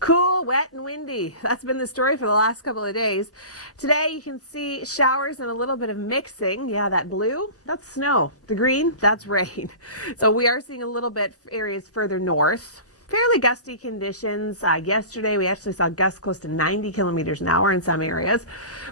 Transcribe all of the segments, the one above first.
Cool, wet, and windy. That's been the story for the last couple of days. Today you can see showers and a little bit of mixing. Yeah, that blue, that's snow. The green, that's rain. So we are seeing a little bit areas further north. Fairly gusty conditions. Yesterday we actually saw gusts close to 90 kilometers an hour in some areas.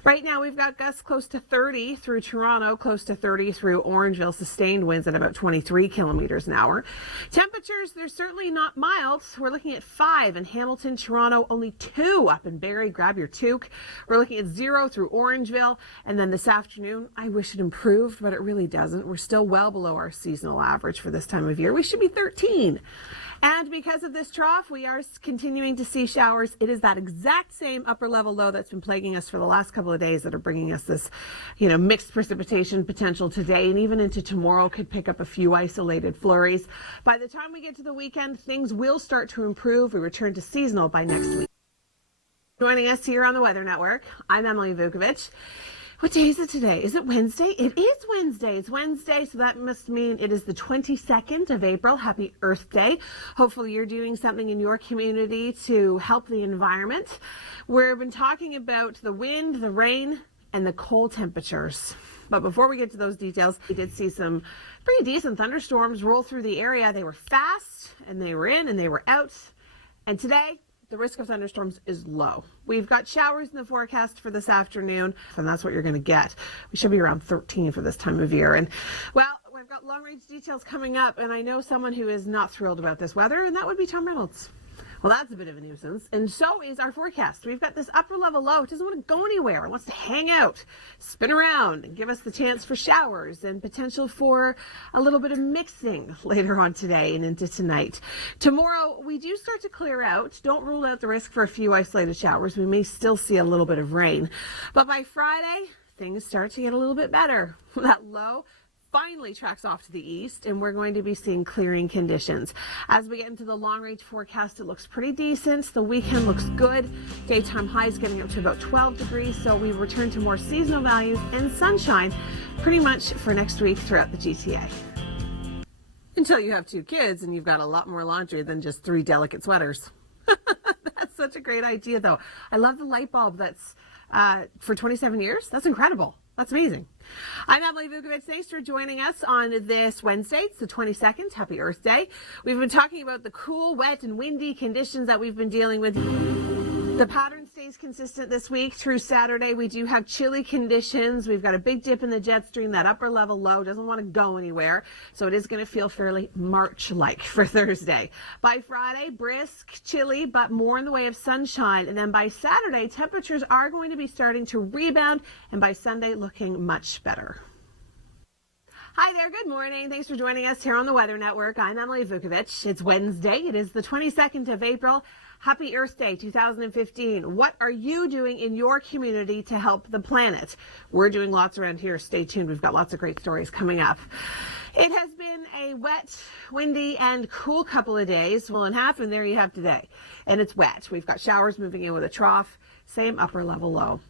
Right now we've got gusts close to 30 through Toronto, close to 30 through Orangeville, sustained winds at about 23 kilometers an hour. Temperatures, they're certainly not mild. We're looking at 5 in Hamilton, Toronto, only 2 up in Barrie. Grab your toque. We're looking at 0 through Orangeville. And then this afternoon, I wish it improved, but it really doesn't. We're still well below our seasonal average for this time of year. We should be 13. And because of this trough, we are continuing to see showers. It is that exact same upper level low that's been plaguing us for the last couple of days that are bringing us this, mixed precipitation potential today, and even into tomorrow could pick up a few isolated flurries. By the time we get to the weekend, things will start to improve. We return to seasonal by next week. Joining us here on the Weather Network, I'm Emily Vukovic. What day is it today? Is it Wednesday? It is Wednesday. It's Wednesday, so that must mean it is the 22nd of April. Happy Earth Day. Hopefully you're doing something in your community to help the environment. We've been talking about the wind, the rain, and the cold temperatures. But before we get to those details, we did see some pretty decent thunderstorms roll through the area. They were fast, and they were in, and they were out. And today, the risk of thunderstorms is low. We've got showers in the forecast for this afternoon, and that's what you're going to get. We should be around 13 for this time of year. And, well, we've got long-range details coming up, and I know someone who is not thrilled about this weather, and that would be Tom Reynolds. Well, that's a bit of a nuisance, and so is our forecast. We've got this upper level low. It doesn't want to go anywhere. It wants to hang out, spin around, and give us the chance for showers and potential for a little bit of mixing later on today and into tonight. Tomorrow, we do start to clear out. Don't rule out the risk for a few isolated showers. We may still see a little bit of rain. But by Friday, things start to get a little bit better. That low finally tracks off to the east, and we're going to be seeing clearing conditions. As we get into the long-range forecast, it looks pretty decent. The weekend looks good. Daytime highs getting up to about 12 degrees, so we return to more seasonal values and sunshine pretty much for next week throughout the GTA. Until you have 2 kids and you've got a lot more laundry than just 3 delicate sweaters. That's such a great idea, though. I love the light bulb that's for 27 years. That's incredible. That's amazing. I'm Emily Vukovic. Thanks for joining us on this Wednesday. It's the 22nd. Happy Earth Day. We've been talking about the cool, wet, and windy conditions that we've been dealing with. The pattern stays consistent this week through Saturday. We do have chilly conditions. We've got a big dip in the jet stream. That upper level low doesn't want to go anywhere. So it is going to feel fairly March-like for Thursday. By Friday, brisk, chilly, but more in the way of sunshine. And then by Saturday, temperatures are going to be starting to rebound. And by Sunday, looking much better. Hi there, good morning. Thanks for joining us here on the Weather Network. I'm Emily Vukovic. It's Wednesday. It is the 22nd of April. Happy Earth Day 2015. What are you doing in your community to help the planet? We're doing lots around here. Stay tuned. We've got lots of great stories coming up. It has been a wet, windy, and cool couple of days. Well, and half, and there you have today. And it's wet. We've got showers moving in with a trough. Same upper level low.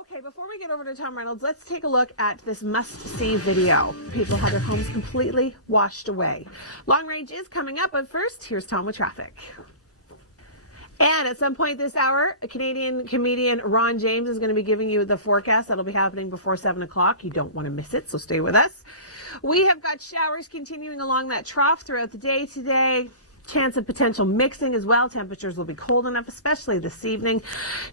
Okay, before we get over to Tom Reynolds, let's take a look at this must-see video. People had their homes completely washed away. Long range is coming up, but first, here's Tom with traffic. And at some point this hour, a Canadian comedian Ron James is going to be giving you the forecast. That'll be happening before 7 o'clock. You don't want to miss it, so stay with us. We have got showers continuing along that trough throughout the day today. Chance of potential mixing as well. Temperatures will be cold enough, especially this evening.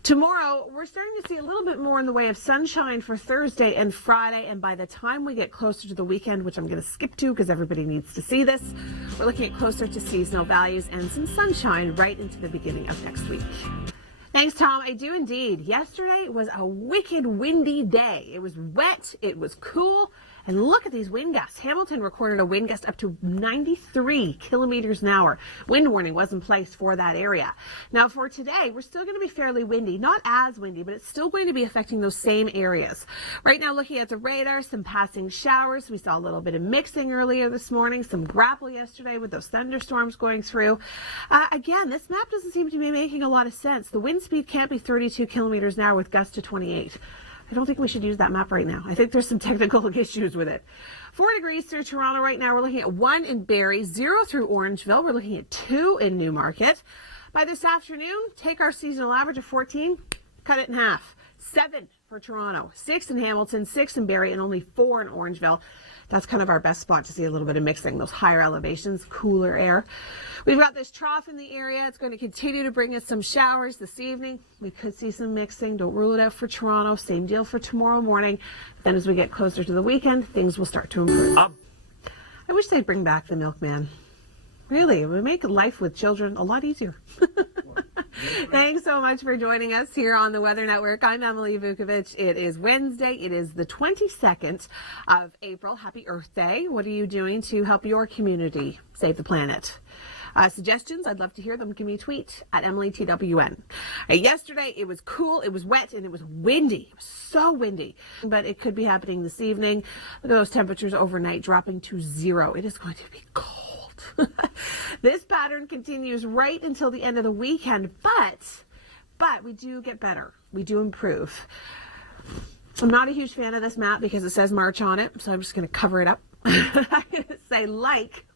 Tomorrow, we're starting to see a little bit more in the way of sunshine for Thursday and Friday. And by the time we get closer to the weekend, which I'm going to skip to because everybody needs to see this, we're looking at closer to seasonal values and some sunshine right into the beginning of next week. Thanks, Tom. I do indeed. Yesterday was a wicked windy day. It was wet. It was cool. And look at these wind gusts. Hamilton recorded a wind gust up to 93 kilometers an hour. Wind warning was in place for that area. Now for today, we're still going to be fairly windy. Not as windy, but it's still going to be affecting those same areas. Right now, looking at the radar, some passing showers. We saw a little bit of mixing earlier this morning, some grapple yesterday with those thunderstorms going through. Again, this map doesn't seem to be making a lot of sense. The wind speed can't be 32 kilometers an hour with gusts to 28. I don't think we should use that map right now. I think there's some technical issues with it. 4 degrees through Toronto right now. We're looking at 1 in Barrie, 0 through Orangeville. We're looking at 2 in Newmarket. By this afternoon, take our seasonal average of 14, cut it in half. 7 for Toronto, 6 in Hamilton, 6 in Barrie, and only 4 in Orangeville. That's kind of our best spot to see a little bit of mixing, those higher elevations, cooler air. We've got this trough in the area. It's going to continue to bring us some showers this evening. We could see some mixing. Don't rule it out for Toronto. Same deal for tomorrow morning. Then as we get closer to the weekend, things will start to improve. I wish they'd bring back the milkman. Really, it would make life with children a lot easier. Thanks so much for joining us here on the Weather Network. I'm Emily Vukovic. It is Wednesday. It is the 22nd of April. Happy Earth Day. What are you doing to help your community save the planet? Suggestions, I'd love to hear them. Give me a tweet at EmilyTWN. Yesterday, it was cool, it was wet, and it was windy. It was so windy. But it could be happening this evening. Look at those temperatures overnight dropping to 0. It is going to be cold. This pattern continues right until the end of the weekend, but we do get better. We do improve. I'm not a huge fan of this map because it says March on it, so I'm just going to cover it up. I'm going to say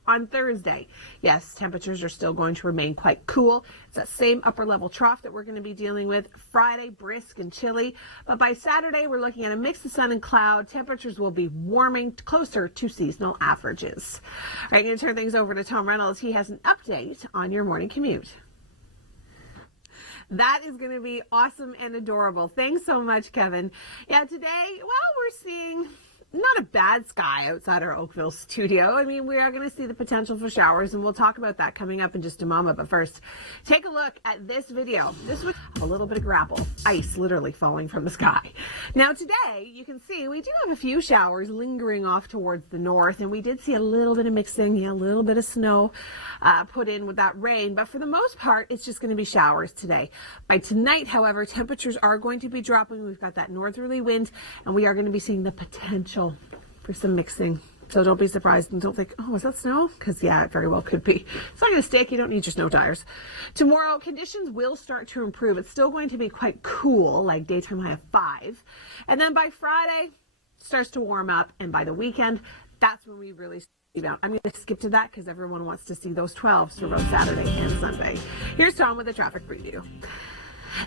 on Thursday. Yes, temperatures are still going to remain quite cool. It's that same upper level trough that we're going to be dealing with. Friday, brisk and chilly. But by Saturday, we're looking at a mix of sun and cloud. Temperatures will be warming closer to seasonal averages. All right, I'm going to turn things over to Tom Reynolds. He has an update on your morning commute. That is going to be awesome and adorable. Thanks so much, Kevin. Yeah, today, well, we're seeing not a bad sky outside our Oakville studio. I mean, we are going to see the potential for showers, and we'll talk about that coming up in just a moment. But first, take a look at this video. This was a little bit of grapple, ice literally falling from the sky. Now today, you can see we do have a few showers lingering off towards the north, and we did see a little bit of mixing, a little bit of snow put in with that rain. But for the most part, it's just going to be showers today. By tonight, however, temperatures are going to be dropping. We've got that northerly wind, and we are going to be seeing the potential for some mixing. So don't be surprised and don't think, oh, is that snow? Because yeah, it very well could be. It's not going to stick. You don't need your snow tires. Tomorrow, conditions will start to improve. It's still going to be quite cool, like daytime high of 5. And then by Friday, it starts to warm up. And by the weekend, that's when we really rebound. I'm going to skip to that because everyone wants to see those 12s for both Saturday and Sunday. Here's Tom with a traffic preview.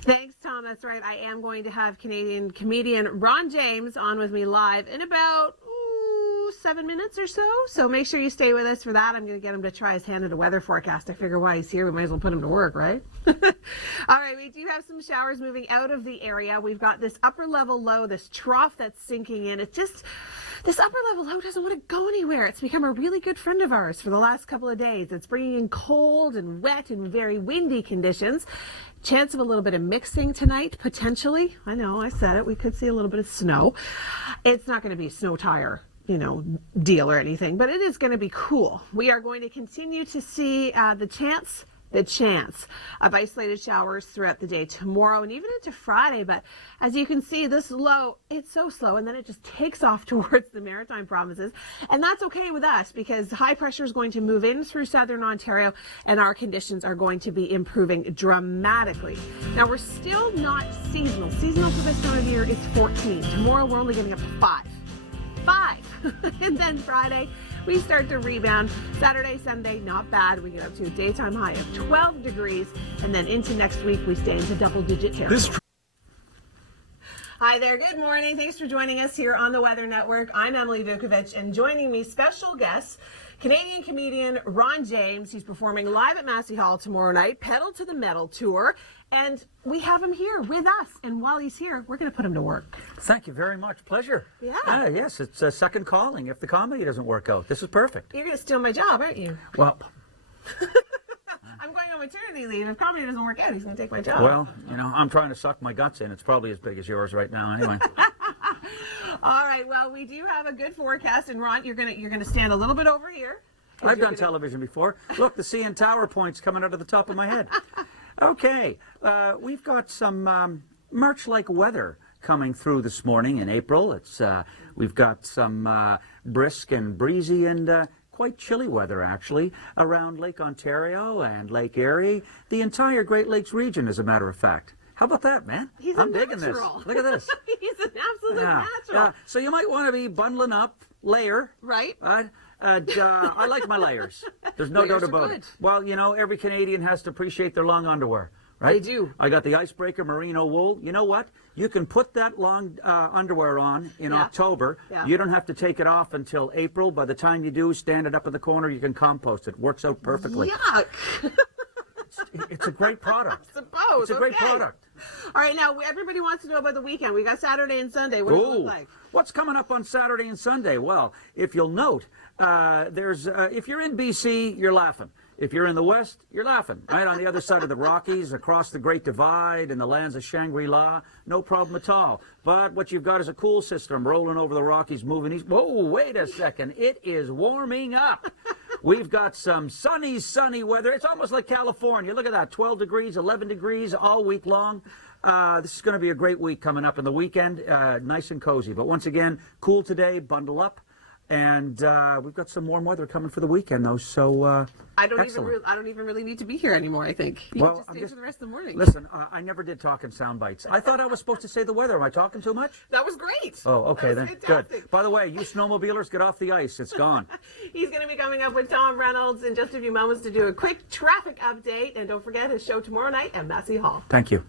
Thanks, Tom. That's right. I am going to have Canadian comedian Ron James on with me live in about 7 minutes or so. So make sure you stay with us for that. I'm going to get him to try his hand at a weather forecast. I figure while he's here, we might as well put him to work, right? All right. We do have some showers moving out of the area. We've got this upper level low, this trough that's sinking in. It's just, this upper level low doesn't want to go anywhere. It's become a really good friend of ours for the last couple of days. It's bringing in cold and wet and very windy conditions. Chance of a little bit of mixing tonight, potentially. I know, I said it. We could see a little bit of snow. It's not going to be a snow tire, deal or anything, but it is going to be cool. We are going to continue to see the chance of isolated showers throughout the day tomorrow and even into Friday. But as you can see, this low, it's so slow, and then it just takes off towards the maritime provinces. And that's okay with us because high pressure is going to move in through southern Ontario, and our conditions are going to be improving dramatically. Now, we're still not seasonal. Seasonal for this time of year is 14. Tomorrow, we're only getting up to 5. And then Friday, we start to rebound. Saturday, Sunday, not bad. We get up to a daytime high of 12 degrees. And then into next week, we stay into double-digit territory. Hi there. Good morning. Thanks for joining us here on the Weather Network. I'm Emily Vukovic, and joining me, special guest, Canadian comedian Ron James. He's performing live at Massey Hall tomorrow night, Pedal to the Metal tour. And we have him here with us. And while he's here, we're going to put him to work. Thank you very much. Pleasure. Yeah. Yes, it's a second calling if the comedy doesn't work out. This is perfect. You're going to steal my job, aren't you? Well, I'm going on maternity leave. If comedy doesn't work out, he's going to take my job. well, I'm trying to suck my guts in. It's probably as big as yours right now anyway. All right. Well, we do have a good forecast. And Ron, you're gonna stand a little bit over here. I've done television before. Look, the CN Tower point's coming out of the top of my head. Okay, we've got some March-like weather coming through this morning in April. We've got some brisk and breezy and quite chilly weather, actually, around Lake Ontario and Lake Erie, the entire Great Lakes region, as a matter of fact. How about that, man? I'm digging this. Look at this. He's an absolute natural. So you might want to be bundling up, layer. Right. And, I like my layers. There's no doubt Layers are about good. it. Well, you know, every Canadian has to appreciate their long underwear, right? They do. I got the icebreaker merino wool. You know what? You can put that long underwear on in Yeah. October. Yeah. You don't have to take it off until April. By the time you do, stand it up in the corner, you can compost it. Works out perfectly. Yuck. It's a great product. Suppose. It's a great Okay. product. All right, now everybody wants to know about the weekend. We got Saturday and Sunday. What does it Ooh, look like? what's coming up on Saturday and Sunday? Well, if you'll note, if you're in BC, you're laughing. If you're in the West, you're laughing. Right on the other side of the Rockies, across the Great Divide, in the lands of Shangri-La, no problem at all. But what you've got is a cool system rolling over the Rockies, moving east. Whoa, wait a second. It is warming up. We've got some sunny weather. It's almost like California. Look at that, 12 degrees, 11 degrees all week long. This is going to be a great week coming up in the weekend, nice and cozy. But once again, cool today, bundle up. And we've got some warm weather coming for the weekend, though. So I don't excellent. even really need to be here anymore. I think. You Well, can just I'm stay just- for the rest of the morning. Listen, I never did talk in sound bites. I thought I was supposed to say the weather. Am I talking too much? That was great. Oh, okay That then. was Good. fantastic. By the way, you snowmobilers, get off the ice. It's gone. He's going to be coming up with Tom Reynolds in just a few moments to do a quick traffic update. And don't forget his show tomorrow night at Massey Hall. Thank you.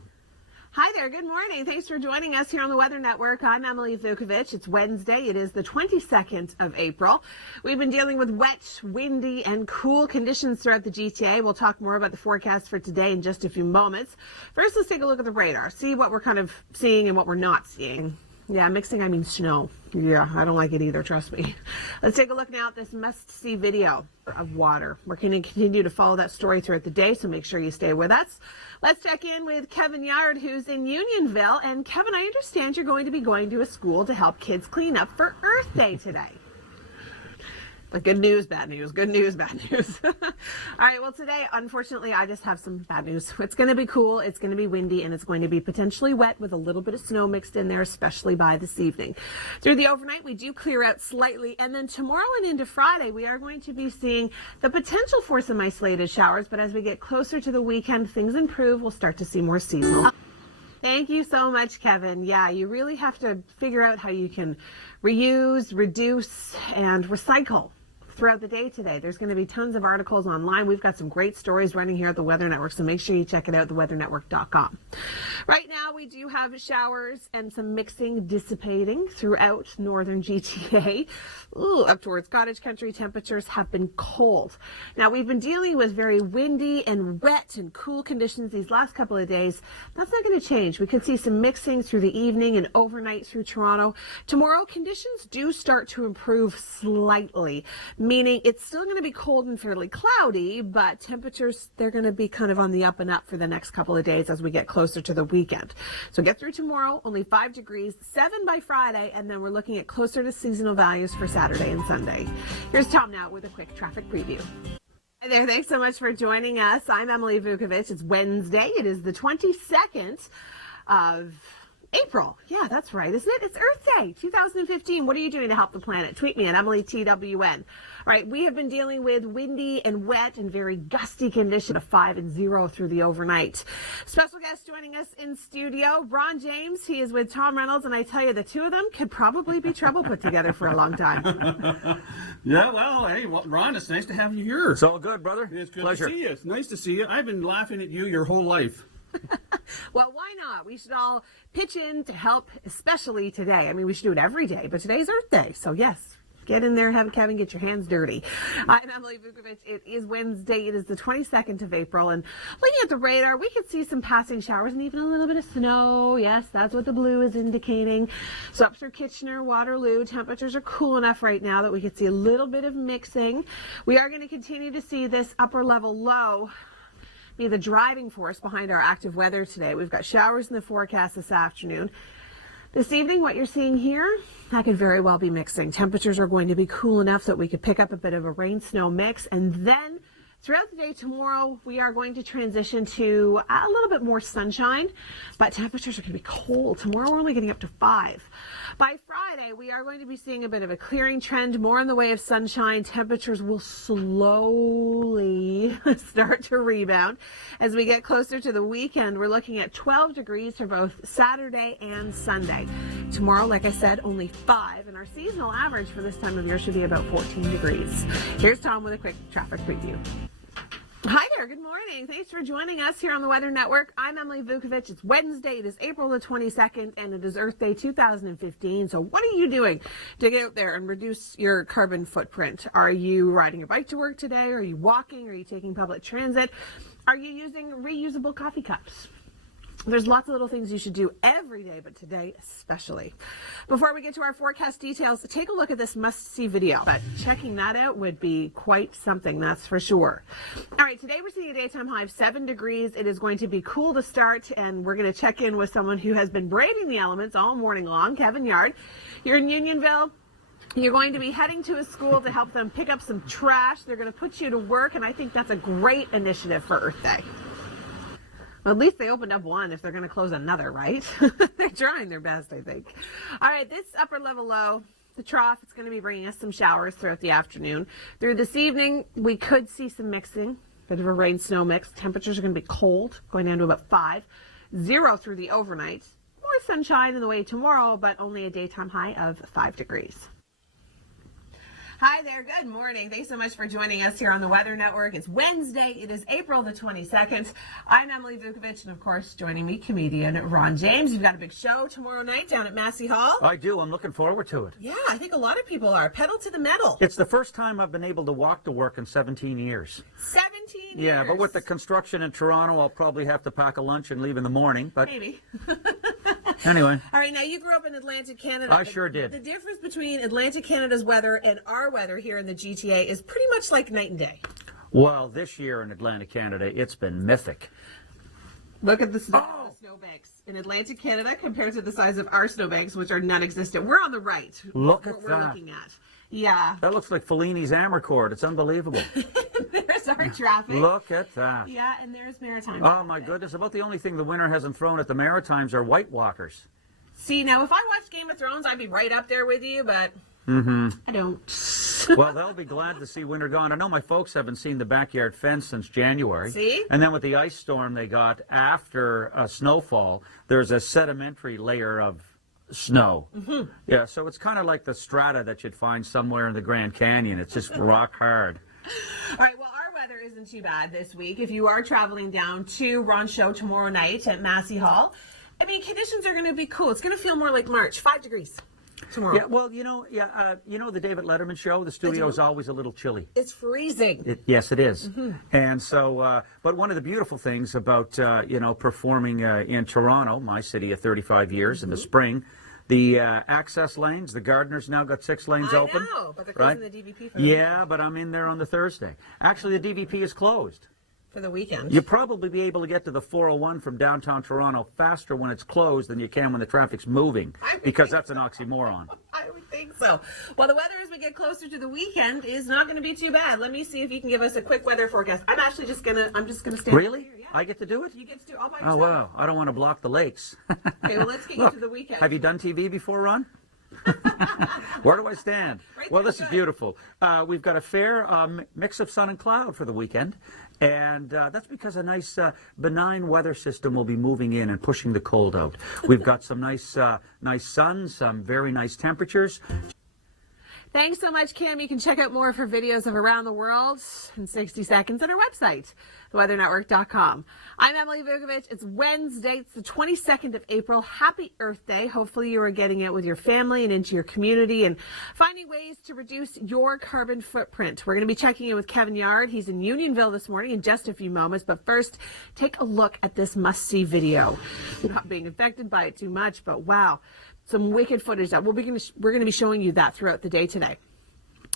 Hi there. Good morning. Thanks for joining us here on the Weather Network. I'm Emily Vukovic. It's Wednesday. It is the 22nd of April. We've been dealing with wet, windy, and cool conditions throughout the GTA. We'll talk more about the forecast for today in just a few moments. First, let's take a look at the radar, see what we're kind of seeing and what we're not seeing. Yeah, mixing, I mean snow. Yeah, I don't like it either, trust me. Let's take a look now at this must-see video of water. We're going to continue to follow that story throughout the day, so make sure you stay with us. Let's check in with Kevin Yard, who's in Unionville. And Kevin, I understand you're going to be going to a school to help kids clean up for Earth Day today. But good news, bad news. Good news, bad news. All right, well, today, unfortunately, I just have some bad news. It's going to be cool, it's going to be windy, and it's going to be potentially wet with a little bit of snow mixed in there, especially by this evening. Through the overnight, we do clear out slightly, and then tomorrow and into Friday, we are going to be seeing the potential for some isolated showers, but as we get closer to the weekend, things improve. We'll start to see more seasonal. Thank you so much, Kevin. Yeah, you really have to figure out how you can reuse, reduce, and recycle throughout the day today. There's going to be tons of articles online. We've got some great stories running here at the Weather Network, so make sure you check it out, theweathernetwork.com. Right now, we do have showers and some mixing dissipating throughout northern GTA. Ooh, up towards cottage country, temperatures have been cold. Now, we've been dealing with very windy and wet and cool conditions these last couple of days. That's not going to change. We could see some mixing through the evening and overnight through Toronto. Tomorrow, conditions do start to improve slightly, meaning it's still going to be cold and fairly cloudy, but temperatures, they're going to be kind of on the up and up for the next couple of days as we get closer to the weekend. So get through tomorrow, only 5 degrees, 7 by Friday, and then we're looking at closer to seasonal values for Saturday and Sunday. Here's Tom now with a quick traffic preview. Hi there, thanks so much for joining us. I'm Emily Vukovic. It's Wednesday. It is the 22nd of April. Yeah, that's right, isn't it? It's Earth Day 2015. What are you doing to help the planet? Tweet me at EmilyTWN. All right, we have been dealing with windy and wet and very gusty conditions of 5 and 0 through the overnight. Special guest joining us in studio, Ron James. He is with Tom Reynolds, and I tell you, the two of them could probably be trouble put together for a long time. Yeah, well, hey, Ron, it's nice to have you here. It's all good, brother. It's good Pleasure. to see you. It's nice to see you. I've been laughing at you your whole life. Well, why not? We should all pitch in to help, especially today. I mean, we should do it every day, but today's Earth Day, so yes. Get in there, have Kevin get your hands dirty. I'm Emily Vukovic. It is Wednesday. It is the 22nd of April. And looking at the radar, we could see some passing showers and even a little bit of snow. Yes, that's what the blue is indicating. So up through Kitchener, Waterloo, temperatures are cool enough right now that we could see a little bit of mixing. We are going to continue to see this upper level low be the driving force behind our active weather today. We've got showers in the forecast this afternoon. This evening, what you're seeing here, that could very well be mixing. Temperatures are going to be cool enough that we could pick up a bit of a rain-snow mix. And then throughout the day tomorrow, we are going to transition to a little bit more sunshine, but temperatures are going to be cold. Tomorrow, we're only getting up to 5. By Friday, we are going to be seeing a bit of a clearing trend, more in the way of sunshine. Temperatures will slowly start to rebound. As we get closer to the weekend, we're looking at 12 degrees for both Saturday and Sunday. Tomorrow, like I said, only 5, and our seasonal average for this time of year should be about 14 degrees. Here's Tom with a quick traffic preview. Hi there, good morning. Thanks for joining us here on the Weather Network. I'm Emily Vukovic. It's Wednesday, it is April the 22nd, and it is Earth Day 2015. So what are you doing to get out there and reduce your carbon footprint? Are you riding a bike to work today? Are you walking? Are you taking public transit? Are you using reusable coffee cups? There's lots of little things you should do every day, but today especially. Before we get to our forecast details, take a look at this must-see video. But checking that out would be quite something, that's for sure. All right, today we're seeing a daytime high of 7 degrees. It is going to be cool to start, and we're going to check in with someone who has been braving the elements all morning long, Kevin Yard. You're in Unionville. You're going to be heading to a school to help them pick up some trash. They're going to put you to work, and I think that's a great initiative for Earth Day. Well, at least they opened up one if they're going to close another, right? They're trying their best, I think. All right, this upper level low, the trough, it's going to be bringing us some showers throughout the afternoon. Through this evening, we could see some mixing, bit of a rain-snow mix. Temperatures are going to be cold, going down to about 5. 0 through the overnight. More sunshine in the way tomorrow, but only a daytime high of 5 degrees. Hi there, good morning. Thanks so much for joining us here on the Weather Network. It's Wednesday, it is April the 22nd. I'm Emily Vukovic, and of course, joining me, comedian Ron James. You've got a big show tomorrow night down at Massey Hall. I do. I'm looking forward to it. Yeah, I think a lot of people are. Pedal to the metal. It's the first time I've been able to walk to work in 17 years. 17 years. Yeah, but with the construction in Toronto, I'll probably have to pack a lunch and leave in the morning. But maybe. anyway. All right, now you grew up in Atlantic Canada. I sure did. The difference between Atlantic Canada's weather and our weather here in the GTA is pretty much like night and day. Well, this year in Atlantic Canada, it's been mythic. Look at the size of the snowbanks in Atlantic Canada compared to the size of our snowbanks, which are non-existent. We're on the right. Look what at we're that. looking at. Yeah. That looks like Fellini's Hammer Chord. It's unbelievable. There's our traffic. Look at that. Yeah, and there's Maritime. Oh, my goodness. About the only thing the winter hasn't thrown at the Maritimes are White Walkers. See, now, if I watched Game of Thrones, I'd be right up there with you, but I don't. Well, they'll be glad to see winter gone. I know my folks haven't seen the backyard fence since January. See? And then with the ice storm they got after a snowfall, there's a sedimentary layer of snow. Mm-hmm. Yeah, so it's kind of like the strata that you'd find somewhere in the Grand Canyon. It's just rock hard. All right, well, our weather isn't too bad this week. If you are traveling down to Ron's show tomorrow night at Massey Hall, I mean, conditions are going to be cool. It's going to feel more like March, 5 degrees tomorrow. Yeah, well, you know the David Letterman show, the studio is always a little chilly. It's freezing. Yes, it is. Mm-hmm. And so, but one of the beautiful things about, performing in Toronto, my city of 35 years, in the spring, the access lanes, the Gardeners now got 6 lanes open. I know, but they're closing the DVP for Yeah, but I'm in there on the Thursday. Actually, the DVP is closed. For the weekend. You'll probably be able to get to the 401 from downtown Toronto faster when it's closed than you can when the traffic's moving, because that's an oxymoron. I would think so. Well, the weather as we get closer to the weekend is not going to be too bad. Let me see if you can give us a quick weather forecast. I'm just going to stand Really? here. Yeah. I get to do it? You get to do it all by yourself. Oh, wow. I don't want to block the lakes. Okay, well, let's get you to the weekend. Have you done TV before, Ron? Where do I stand? Right Well, there, this is beautiful. We've got a fair mix of sun and cloud for the weekend. And that's because a nice benign weather system will be moving in and pushing the cold out. We've got some nice sun, some very nice temperatures. Thanks so much, Kim. You can check out more of her videos of around the world in 60 seconds on our website, theweathernetwork.com. I'm Emily Vukovic. It's Wednesday. It's the 22nd of April. Happy Earth Day. Hopefully you are getting out with your family and into your community and finding ways to reduce your carbon footprint. We're going to be checking in with Kevin Yard. He's in Unionville this morning in just a few moments. But first, take a look at this must-see video. Not being affected by it too much, but wow. Some wicked footage that we're going to be showing you that throughout the day today.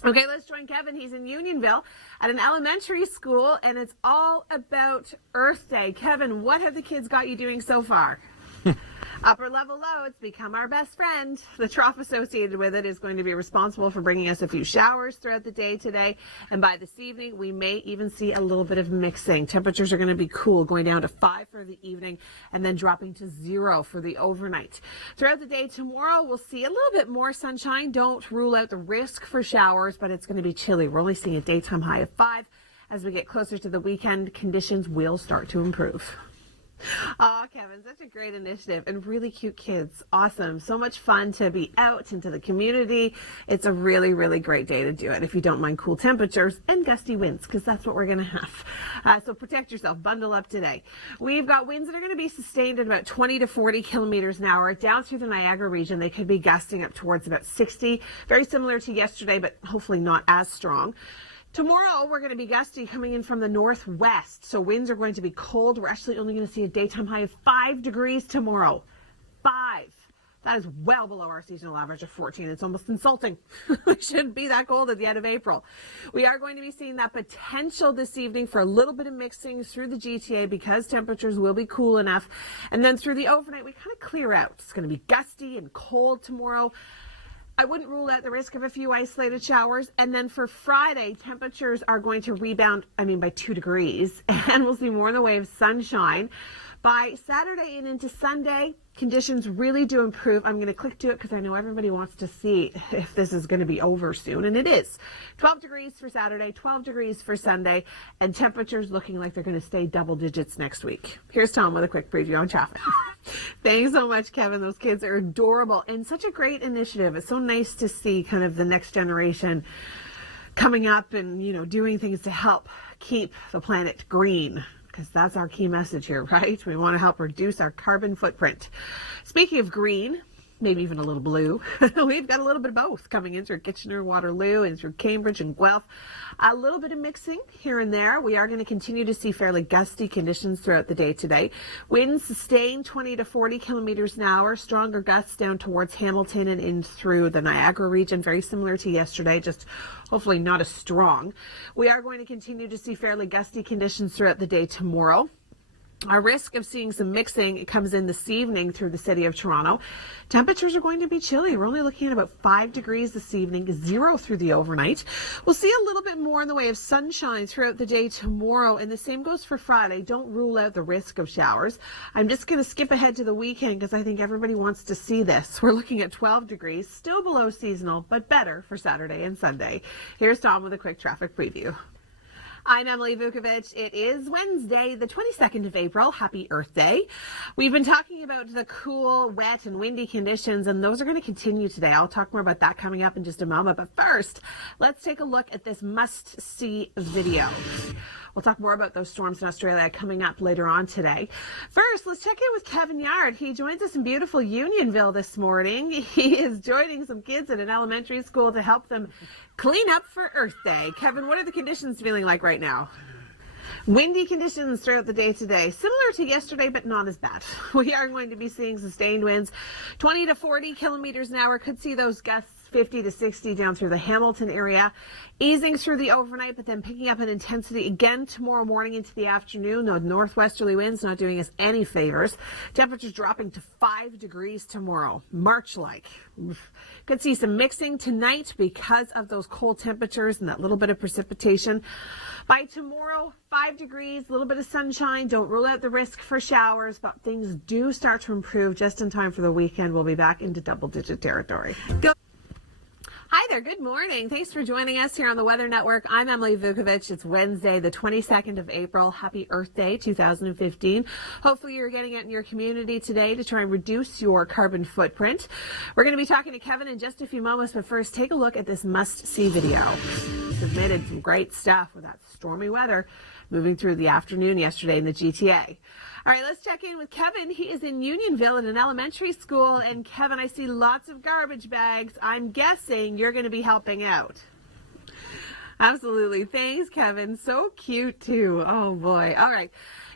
Okay, let's join Kevin. He's in Unionville at an elementary school, and it's all about Earth Day. Kevin, what have the kids got you doing so far? Upper level low, it's become our best friend. The trough associated with it is going to be responsible for bringing us a few showers throughout the day today. And by this evening, we may even see a little bit of mixing. Temperatures are going to be cool, going down to 5 for the evening and then dropping to 0 for the overnight. Throughout the day tomorrow, we'll see a little bit more sunshine. Don't rule out the risk for showers, but it's going to be chilly. We're only seeing a daytime high of 5. As we get closer to the weekend, conditions will start to improve. Oh, Kevin, such a great initiative and really cute kids. Awesome. So much fun to be out into the community. It's a really, really great day to do it if you don't mind cool temperatures and gusty winds, because that's what we're going to have. So protect yourself. Bundle up today. We've got winds that are going to be sustained at about 20 to 40 kilometers an hour. Down through the Niagara region, they could be gusting up towards about 60. Very similar to yesterday, but hopefully not as strong. Tomorrow, we're going to be gusty coming in from the northwest, so winds are going to be cold. We're actually only going to see a daytime high of 5 degrees tomorrow. 5. That is well below our seasonal average of 14. It's almost insulting. We shouldn't be that cold at the end of April. We are going to be seeing that potential this evening for a little bit of mixing through the GTA because temperatures will be cool enough. And then through the overnight, we kind of clear out. It's going to be gusty and cold tomorrow. I wouldn't rule out the risk of a few isolated showers. And then for Friday, temperatures are going to rebound, by 2 degrees. And we'll see more in the way of sunshine. By Saturday and into Sunday, conditions really do improve. I'm going to click to it because I know everybody wants to see if this is going to be over soon. And it is. 12 degrees for Saturday, 12 degrees for Sunday, and temperatures looking like they're going to stay double digits next week. Here's Tom with a quick preview on traffic. Thanks so much, Kevin. Those kids are adorable and such a great initiative. It's so nice to see kind of the next generation coming up and, doing things to help keep the planet green. Because that's our key message here, right? We want to help reduce our carbon footprint. Speaking of green, maybe even a little blue, we've got a little bit of both coming in through Kitchener, Waterloo, and through Cambridge and Guelph. A little bit of mixing here and there. We are going to continue to see fairly gusty conditions throughout the day today. Winds sustain 20 to 40 kilometers an hour. Stronger gusts down towards Hamilton and in through the Niagara region. Very similar to yesterday, just hopefully not as strong. We are going to continue to see fairly gusty conditions throughout the day tomorrow. Our risk of seeing some mixing comes in this evening through the city of Toronto. Temperatures are going to be chilly. We're only looking at about 5 degrees this evening, 0 through the overnight. We'll see a little bit more in the way of sunshine throughout the day tomorrow, and the same goes for Friday. Don't rule out the risk of showers. I'm just going to skip ahead to the weekend because I think everybody wants to see this. We're looking at 12 degrees, still below seasonal, but better for Saturday and Sunday. Here's Tom with a quick traffic preview. I'm Emily Vukovic. It is Wednesday, the 22nd of April. Happy Earth Day. We've been talking about the cool, wet, and windy conditions, and those are going to continue today. I'll talk more about that coming up in just a moment. But first, let's take a look at this must-see video. We'll talk more about those storms in Australia coming up later on today. First, let's check in with Kevin Yard. He joins us in beautiful Unionville this morning. He is joining some kids at an elementary school to help them clean up for Earth Day. Kevin, what are the conditions feeling like right now? Windy conditions throughout the day today, similar to yesterday, but not as bad. We are going to be seeing sustained winds, 20 to 40 kilometers an hour. Could see those gusts 50 to 60 down through the Hamilton area, easing through the overnight, but then picking up in intensity again tomorrow morning into the afternoon. The northwesterly winds not doing us any favors. Temperatures dropping to 5 degrees tomorrow, March-like. Could see some mixing tonight because of those cold temperatures and that little bit of precipitation. By tomorrow, 5 degrees, a little bit of sunshine. Don't rule out the risk for showers, but things do start to improve just in time for the weekend. We'll be back into double-digit territory. Hi there. Good morning. Thanks for joining us here on the Weather Network. I'm Emily Vukovic. It's Wednesday, the 22nd of April. Happy Earth Day 2015. Hopefully you're getting out in your community today to try and reduce your carbon footprint. We're going to be talking to Kevin in just a few moments, but first take a look at this must-see video. He submitted some great stuff with that stormy weather moving through the afternoon yesterday in the GTA. All right, let's check in with Kevin. He is in Unionville in an elementary school. And Kevin, I see lots of garbage bags. I'm guessing you're going to be helping out. Absolutely. Thanks, Kevin. So cute, too. Oh, boy. All right.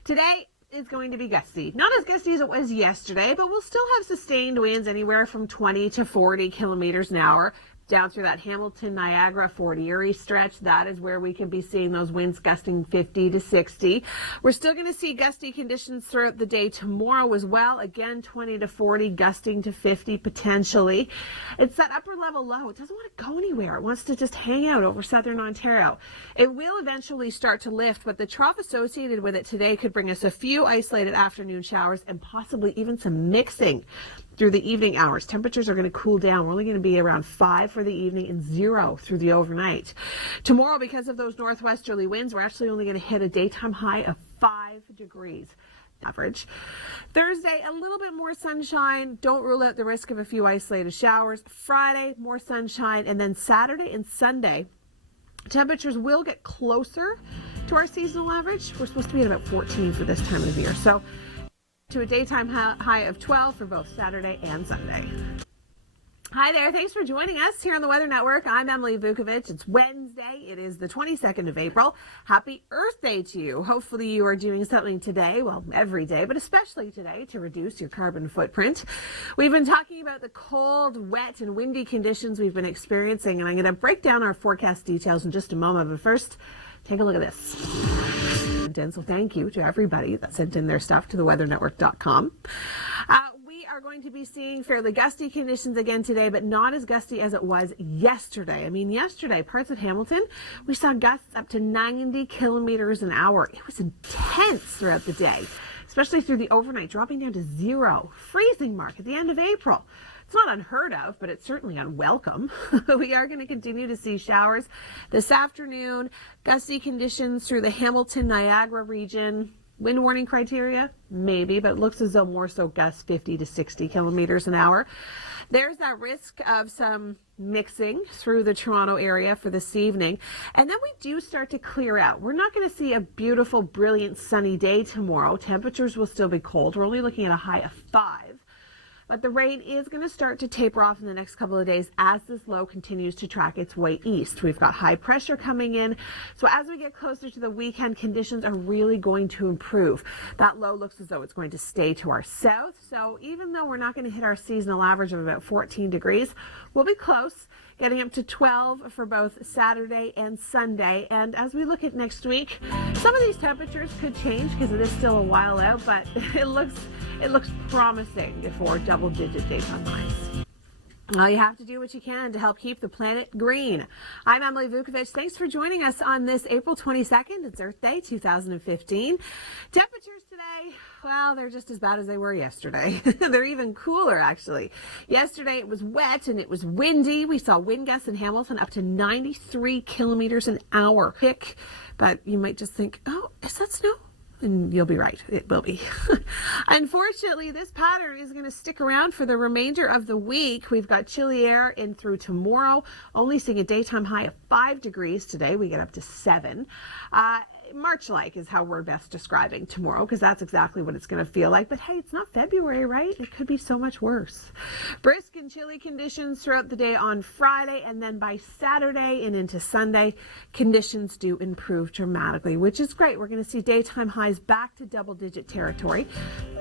Today is going to be gusty. Not as gusty as it was yesterday, but we'll still have sustained winds anywhere from 20 to 40 kilometers an hour. Down through that Hamilton, Niagara, Fort Erie stretch, that is where we could be seeing those winds gusting 50 to 60. We're still going to see gusty conditions throughout the day tomorrow as well. Again, 20 to 40, gusting to 50 potentially. It's that upper level low. It doesn't want to go anywhere. It wants to just hang out over southern Ontario. It will eventually start to lift, but the trough associated with it today could bring us a few isolated afternoon showers and possibly even some mixing through the evening hours. Temperatures are going to cool down. We're only going to be around 5 for the evening and 0 through the overnight. Tomorrow, because of those northwesterly winds, we're actually only going to hit a daytime high of 5 degrees. average. Thursday, a little bit more sunshine. Don't rule out the risk of a few isolated showers. Friday, more sunshine. And then Saturday and Sunday, temperatures will get closer to our seasonal average. We're supposed to be at about 14 for this time of year. So to a daytime high of 12 for both Saturday and Sunday. Hi there. Thanks for joining us here on the Weather Network. I'm Emily Vukovic. It's Wednesday. It is the 22nd of April. Happy Earth Day to you. Hopefully you are doing something today, well, every day, but especially today to reduce your carbon footprint. We've been talking about the cold, wet, and windy conditions we've been experiencing, and I'm going to break down our forecast details in just a moment. But first, take a look at this. So thank you to everybody that sent in their stuff to theweathernetwork.com. We are going to be seeing fairly gusty conditions again today, but not as gusty as it was yesterday. I mean, yesterday, parts of Hamilton, we saw gusts up to 90 kilometers an hour. It was intense throughout the day, especially through the overnight, dropping down to 0, freezing mark at the end of April. It's not unheard of, but it's certainly unwelcome. We are going to continue to see showers this afternoon, gusty conditions through the Hamilton-Niagara region. Wind warning criteria? Maybe, but it looks as though more so gusts 50 to 60 kilometers an hour. There's that risk of some mixing through the Toronto area for this evening. And then we do start to clear out. We're not going to see a beautiful, brilliant, sunny day tomorrow. Temperatures will still be cold. We're only looking at a high of 5. But the rain is going to start to taper off in the next couple of days as this low continues to track its way east. We've got high pressure coming in. So as we get closer to the weekend, conditions are really going to improve. That low looks as though it's going to stay to our south. So even though we're not going to hit our seasonal average of about 14 degrees, we'll be close, getting up to 12 for both Saturday and Sunday. And as we look at next week, some of these temperatures could change because it is still a while out, but it looks promising for double-digit daytime highs. Well, you have to do what you can to help keep the planet green. I'm Emily Vukovic. Thanks for joining us on this April 22nd. It's Earth Day 2015. Temperatures today, well, they're just as bad as they were yesterday. They're even cooler, actually. Yesterday it was wet and it was windy. We saw wind gusts in Hamilton up to 93 kilometers an hour. But you might just think, oh, is that snow? And you'll be right, it will be. Unfortunately, this pattern is going to stick around for the remainder of the week. We've got chilly air in through tomorrow, only seeing a daytime high of 5 degrees today. We get up to 7. March-like is how we're best describing tomorrow, because that's exactly what it's going to feel like. But hey, it's not February, right? It could be so much worse. Brisk and chilly conditions throughout the day on Friday, and then by Saturday and into Sunday, conditions do improve dramatically, which is great. We're going to see daytime highs back to double-digit territory.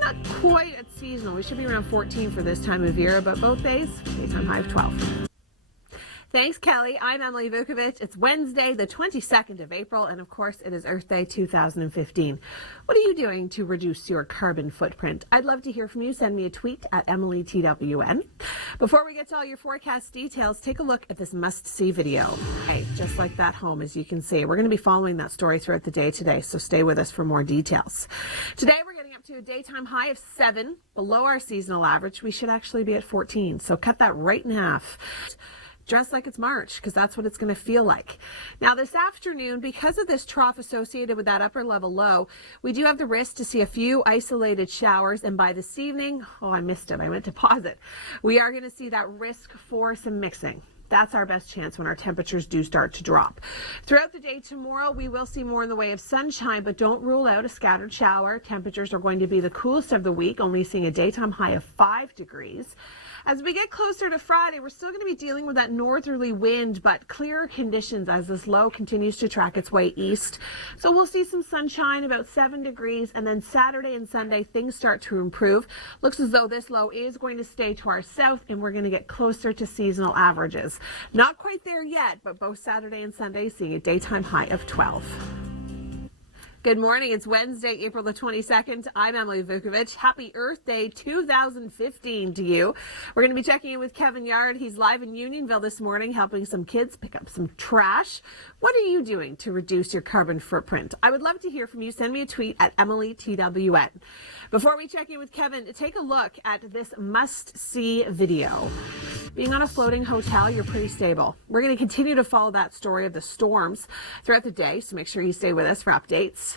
Not quite at seasonal. We should be around 14 for this time of year, but both days, daytime high of 12. Thanks, Kelly. I'm Emily Vukovic. It's Wednesday, the 22nd of April, and of course, it is Earth Day 2015. What are you doing to reduce your carbon footprint? I'd love to hear from you. Send me a tweet at EmilyTWN. Before we get to all your forecast details, take a look at this must-see video. Okay, just like that home, as you can see. We're going to be following that story throughout the day today, so stay with us for more details. Today, we're getting up to a daytime high of 7, below our seasonal average. We should actually be at 14, so cut that right in half. Dress like it's March, because that's what it's going to feel like. Now this afternoon, because of this trough associated with that upper level low, we do have the risk to see a few isolated showers. And by this evening, oh, I missed it. I meant to pause it. We are going to see that risk for some mixing. That's our best chance when our temperatures do start to drop. Throughout the day tomorrow, we will see more in the way of sunshine, but don't rule out a scattered shower. Temperatures are going to be the coolest of the week, only seeing a daytime high of 5 degrees. As we get closer to Friday, we're still going to be dealing with that northerly wind, but clearer conditions as this low continues to track its way east. So we'll see some sunshine, about 7 degrees, and then Saturday and Sunday, things start to improve. Looks as though this low is going to stay to our south, and we're going to get closer to seasonal averages. Not quite there yet, but both Saturday and Sunday seeing a daytime high of 12. Good morning. It's Wednesday, April the 22nd. I'm Emily Vukovic. Happy Earth Day 2015 to you. We're going to be checking in with Kevin Yard. He's live in Unionville this morning, helping some kids pick up some trash. What are you doing to reduce your carbon footprint? I would love to hear from you. Send me a tweet at EmilyTWN. Before we check in with Kevin, take a look at this must-see video. Being on a floating hotel, you're pretty stable. We're going to continue to follow that story of the storms throughout the day, so make sure you stay with us for updates.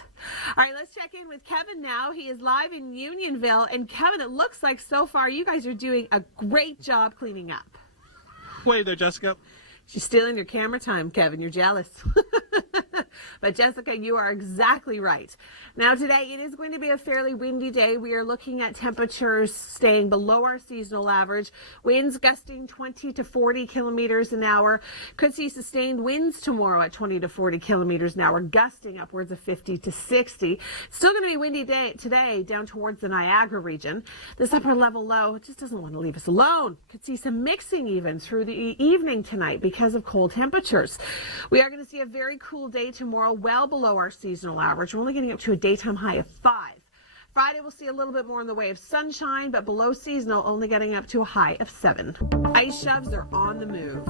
All right, let's check in with Kevin now. He is live in Unionville. And Kevin, it looks like so far you guys are doing a great job cleaning up. Wait there, Jessica. She's stealing your camera time, Kevin. You're jealous. But Jessica, you are exactly right. Now today, it is going to be a fairly windy day. We are looking at temperatures staying below our seasonal average. Winds gusting 20 to 40 kilometers an hour. Could see sustained winds tomorrow at 20 to 40 kilometers an hour, gusting upwards of 50 to 60. Still going to be windy day today down towards the Niagara region. This upper level low just doesn't want to leave us alone. Could see some mixing even through the evening tonight because of cold temperatures. We are going to see a very cool day tomorrow, well below our seasonal average. We're only getting up to a daytime high of 5. Friday, we'll see a little bit more in the way of sunshine, but below seasonal, only getting up to a high of 7. Ice shoves are on the move.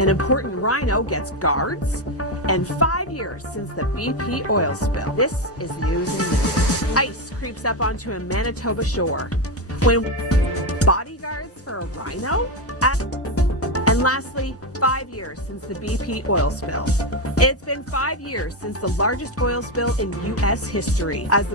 An important rhino gets guards, and 5 years since the BP oil spill. This is news and news. Ice creeps up onto a Manitoba shore. When bodyguards for a rhino? And lastly, 5 years since the BP oil spill. It's been 5 years since the largest oil spill in U.S. history. As the